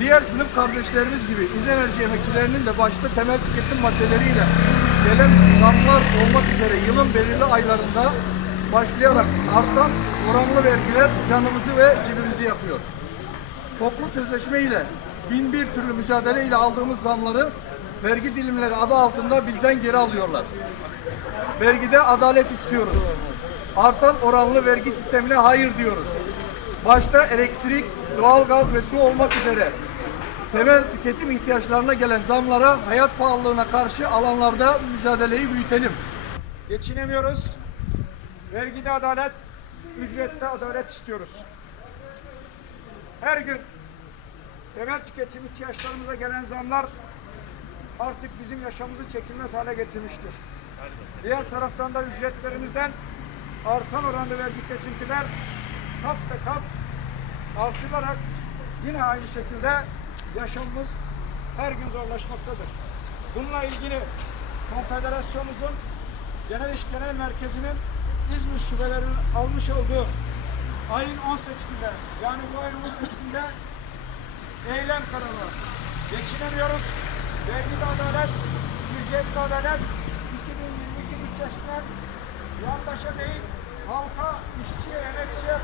diğer sınıf kardeşlerimiz gibi İz Enerji emekçilerinin de başta temel tüketim maddeleriyle gelen zamlar olmak üzere yılın belirli aylarında başlayarak artan oranlı vergiler canımızı ve cebimizi yakıyor. Toplu sözleşme ile bin bir türlü mücadele ile aldığımız zamları vergi dilimleri adı altında bizden geri alıyorlar. Vergide adalet istiyoruz. Artan oranlı vergi sistemine hayır diyoruz. Başta elektrik, doğalgaz ve su olmak üzere temel tüketim ihtiyaçlarına gelen zamlara hayat pahalılığına karşı alanlarda mücadeleyi büyütelim. Geçinemiyoruz. Vergide adalet, ücrette adalet istiyoruz. Her gün temel tüketim ihtiyaçlarımıza gelen zamlar artık bizim yaşamımızı çekilmez hale getirmiştir. Diğer taraftan da ücretlerimizden artan oranlı vergi kesintiler kat ve kat artılarak yine aynı şekilde yaşamımız her gün zorlaşmaktadır. Bununla ilgili Konfederasyonumuzun Genel İş Genel Merkezi'nin İzmir şubelerinin almış olduğu ayın 18'inde yani bu ayın 18'inde eylem kararı var. Geçinemiyoruz. Vergide adalet, ücretli adalet 2022 bütçesinden yandaşa değil halka, işçiye, emekçiye